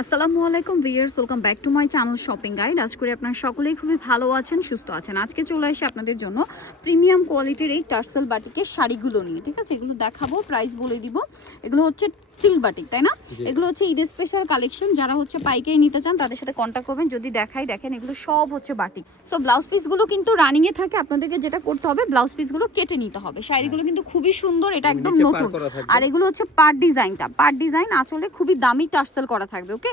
আসসালামু আলাইকুম viewers, welcome back to my channel shopping guide. আশা করি আপনারা সকলেই খুবই ভালো আছেন, সুস্থ আছেন। আজকে চলে আসি আপনাদের জন্য প্রিমিয়াম কোয়ালিটির এই টার্সেল বাটিকের শাড়িগুলো নিয়ে। ঠিক আছে, এগুলো দেখাবো, প্রাইস বলে দিব। এগুলো হচ্ছে সিল্ক বাটিক, তাই না? এগুলো হচ্ছে ঈদের স্পেশাল কালেকশন। যারা হচ্ছে পাইকারি নিতে চান তাদের সাথে কন্ট্যাক্ট করবেন। যদি দেখাই, দেখেন এগুলো সব হচ্ছে বাটিক। সো ব্লাউজ পিসগুলো কিন্তু রানিংয়ে থাকে। আপনাদেরকে যেটা করতে হবে, ব্লাউজ পিসগুলো কেটে নিতে হবে। শাড়িগুলো কিন্তু খুবই সুন্দর, এটা একদম নতুন। আর এগুলো হচ্ছে পার্ট ডিজাইনটা, পার্ট ডিজাইন আঁচলে খুবই দামি টার্সেল করা থাকবে। ওকে,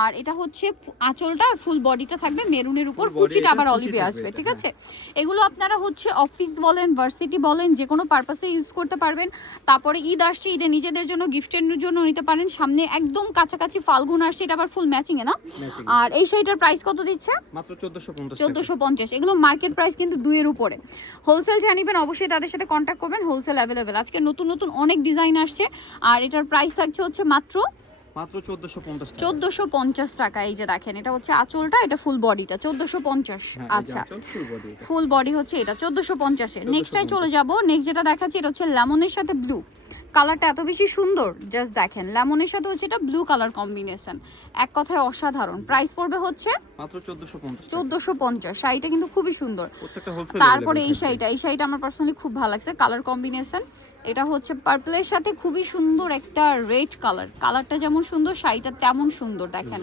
আর এটা হচ্ছে আঁচলটা আর ফুল বডিটা থাকবে মেরুনের উপর, কুচিটা আবার অলিভে আসবে। ঠিক আছে, এগুলো আপনারা হচ্ছে অফিস বলেন, ভার্সিটি বলেন, যে কোনো পারপাসে ইউজ করতে পারবেন। তারপরে ঈদ আসছে, ঈদে নিজেদের জন্য গিফটের জন্য নিতে পারেন। সামনে একদম কাছাকাছি ফাল্গুন আসছে, এটা আবার ফুল ম্যাচিং এ না। আর এই শাড়িটার প্রাইস কত দিচ্ছে? মাত্র 1450। 1450। এগুলো মার্কেট প্রাইস কিন্তু 2 এর উপরে। হোলসেল জানিবেন অবশ্যই, তাদের সাথে কন্ট্যাক্ট করবেন। Wholesale available. আজকে নতুন নতুন অনেক ডিজাইন আসছে, আর এটার প্রাইস থাকছে হচ্ছে মাত্র 1450 টাকা। এই যে দেখেন, এটা হচ্ছে আঁচলটা, এটা ফুল বডিটা 1450। আচ্ছা, ফুল বডি হচ্ছে এটা 1450 এর। নেক্সটটাই চলে যাব। নেক্সট যেটা দেখাচ্ছি, এটা হচ্ছে লেমনের সাথে ব্লু। কালারটা এত বেশি সুন্দর, জাস্ট দেখেন। লেমনের সাথে হচ্ছে এটা ব্লু কালার কম্বিনেশন, এক কথায় অসাধারণ। প্রাইস পড়বে হচ্ছে মাত্র 1450। শাড়িটা কিন্তু খুবই সুন্দর। তারপরে এই শাড়িটা আমার পার্সোনালি খুব ভালো লাগছে, কালার কম্বিনেশন। এটা হচ্ছে পার্পলের সাথে খুবই সুন্দর একটা রেড কালার। কালারটা যেমন সুন্দর, শাড়িটা তেমন সুন্দর। দেখেন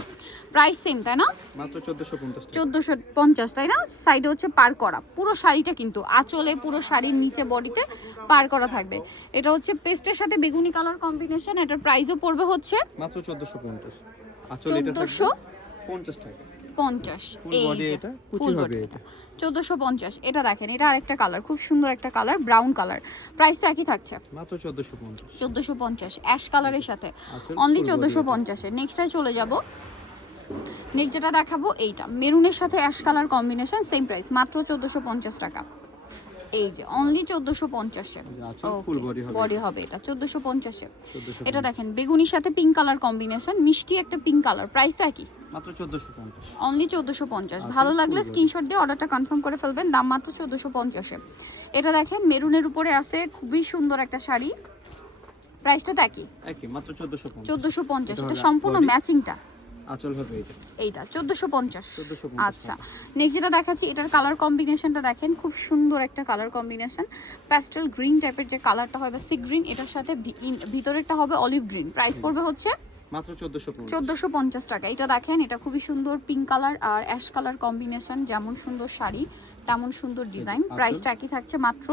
প্রাইস সেম, তাই না? মাত্র 1450। 1450, তাই না? সাইডে হচ্ছে পার করা পুরো শাড়িটা, কিন্তু আঁচলে পুরো শাড়ির নিচে বডিতে পার করা থাকবে। এটা হচ্ছে পেস্টের সাথে বেগুনি কালার কম্বিনেশন। এটার প্রাইসও পড়বে হচ্ছে মাত্র 1450। 1450 টাকা। 50। এই যে এটা ফুল বডি, এটা 1450। এটা দেখেন, এটা আরেকটা কালার, খুব সুন্দর একটা কালার, ব্রাউন কালার। প্রাইসটা একই থাকছে মাত্র 1450। 1450 অ্যাশ কালারের সাথে, অনলি 1450 এ। নেক্সটটাই চলে যাব। নেক্সট যেটা দেখাবো, এইটা মেরুনের সাথে ash colour combination, same price, মাত্র 1450 টাকা। এই যে অনলি 1450 এ। ফুল বডি হবে এটা 1450 এ। এটা দেখেন বেগুনির সাথে পিঙ্ক কালার কম্বিনেশন, মিষ্টি একটা পিঙ্ক কালার। প্রাইস তো একই, মাত্র 1450। অনলি 1450। ভালো লাগলে স্ক্রিনশট দিয়ে অর্ডারটা কনফার্ম করে ফেলবেন। দাম মাত্র 1450 এ। এটা দেখেন মেরুনের উপরে আছে, খুবই সুন্দর একটা শাড়ি। প্রাইসটা তো একই, মাত্র 1450। 1450। এটা সম্পূর্ণ ম্যাচিংটা, আঁচল হবে এটা। এইটা 1450। আচ্ছা, নেক্সট যেটা দেখাচ্ছি, এটার কালার কম্বিনেশনটা দেখেন, খুব সুন্দর একটা কালার কম্বিনেশন। প্যাস্টেল গ্রিন টাইপের যে কালারটা হবে, সি গ্রিন, এটার সাথে ভিতরেরটা হবে অলিভ গ্রিন। প্রাইস পড়বে হচ্ছে মাত্র 1450 টাকা। এটা দেখেন, এটা খুবই সুন্দর পিঙ্ক কালার আর অ্যাশ কালার কম্বিনেশন। যেমন সুন্দর শাড়ি তেমন সুন্দর ডিজাইন। প্রাইসটা একই থাকছে, মাত্র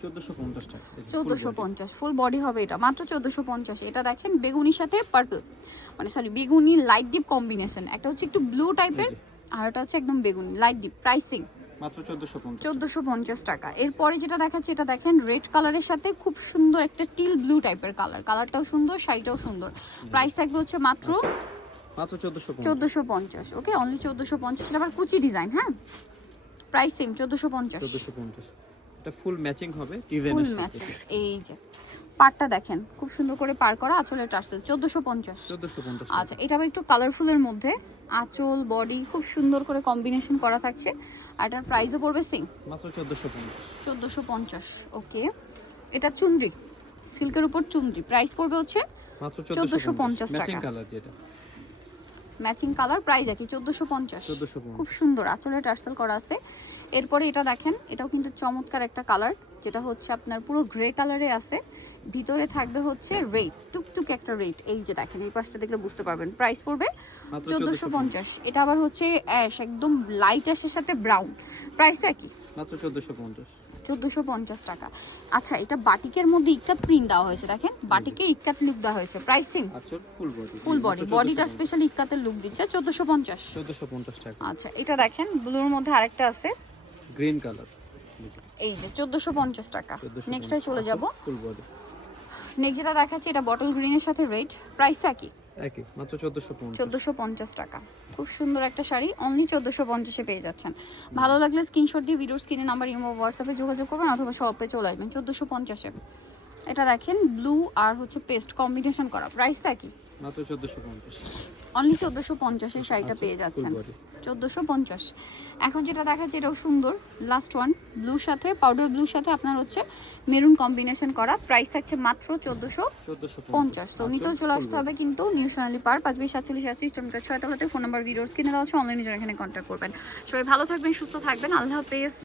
1450 টাকা। 1450। ফুল বডি হবে এটা, মাত্র 1450। এটা দেখেন বেগুনির সাথে পার্পল, মানে সরি বেগুনি লাইট ডিপ কম্বিনেশন। একটা হচ্ছে একটু ব্লু টাইপের, আর এটা হচ্ছে একদম বেগুনি লাইট ডিপ। প্রাইসিং মাত্র 1450 টাকা। এরপরে যেটা দেখাচ্ছি, এটা দেখেন রেড কালারের সাথে খুব সুন্দর একটা টিল ব্লু টাইপের কালার। কালারটাও সুন্দর, শাড়িটাও সুন্দর। প্রাইস থাকবে হচ্ছে মাত্র 1450। ওকে, অনলি 1450। এটা আবার কুচি ডিজাইন। হ্যাঁ, প্রাইস সেম 1450। এটা ফুল ম্যাচিং হবে, ফুল ম্যাচিং। এই যে পাড়টা দেখেন, খুব সুন্দর করে পার করা আঁচলের টার্সেল, 1450। আচ্ছা, এটা আবার একটু কালারফুলের মধ্যে, আঁচল বডি খুব সুন্দর করে কম্বিনেশন করা থাকছে। আর এটার প্রাইসও পড়বে সেম, মাত্র 1450। 1450। ওকে, এটা চুনরি, সিল্কের উপর চুনরি। প্রাইস পড়বে হচ্ছে মাত্র 1450 টাকা। ম্যাচিং কালার যেটা, ম্যাচিং কালার, প্রাইস একই 1450। খুব সুন্দর আঁচলের টার্সেল করা আছে। এরপরে এটা দেখেন, এটাও কিন্তু চমৎকার একটা কালার, যেটা হচ্ছে আপনার পুরো গ্রে কালারে আছে। ভিতরে থাকবে হচ্ছে রেড, টুকটুক একটা রেড। এই যে দেখেন, এই পাশটা দেখলে বুঝতে পারবেন। প্রাইস পড়বে 1450। এটা আবার হচ্ছে অ্যাশ, একদম লাইট অ্যাশের সাথে ব্রাউন। প্রাইসটা কি? মাত্র 1450। 1450 টাকা। আচ্ছা, এটা বাটিকের মধ্যে ইক্কাত প্রিন্ট দেওয়া হয়েছে। দেখেন বাটিকে ইক্কাত লুক দেওয়া হয়েছে। প্রাইস সেম, আচ্ছা ফুল বডি। ফুল বডি, বডিটা স্পেশালি ইক্কাতের লুক দিচ্ছে 1450। 1450 টাকা। আচ্ছা, এটা দেখেন ব্লুর মধ্যে আরেকটা আছে, গ্রিন কালার। এই যে 1450 টাকা। নেক্সটে চলে যাব। Full body. নেক্সট যেটা দেখাচ্ছি, এটা বটল গ্রিনের সাথে রেড। প্রাইসটা কি? একই, মাত্র 1450। 1450 টাকা। খুব সুন্দর একটা শাড়ি, অনলি 1450 এ পেয়ে যাচ্ছেন। ভালো লাগলে স্ক্রিনশট দিয়ে ভিডিওর স্ক্রিনে নাম্বার ইমো হোয়াটসঅ্যাপে যোগাযোগ করবেন, অথবা শপে চলে আসবেন 1450 এ। এটা দেখেন ব্লু আর হচ্ছে পেস্ট কম্বিনেশন করা। প্রাইসটা কি? মাত্র 1450। অনলি 1450 এই শাড়িটা পেয়ে যাচ্ছেন। 1450। এখন যেটা দেখাচ্ছে এটাও সুন্দর, লাস্ট ওয়ান, ব্লুর সাথে পাউডার ব্লুর সাথে আপনার হচ্ছে মেরুন কম্বিনেশন করা, প্রাইস থাকছে মাত্র 1450। সো নিতেও চলে আসতে হবে কিন্তু নিউ সোনালী পার 5/47 কিলোমিটার 6 তলাতে। ফোন নাম্বার ভিডিওস কিনে দেওয়া হচ্ছে, অনলাইনে যারা এখানে কন্ট্যাক্ট করবেন। সবাই ভালো থাকবেন, সুস্থ থাকবেন, আল্লাহ হাফেজ।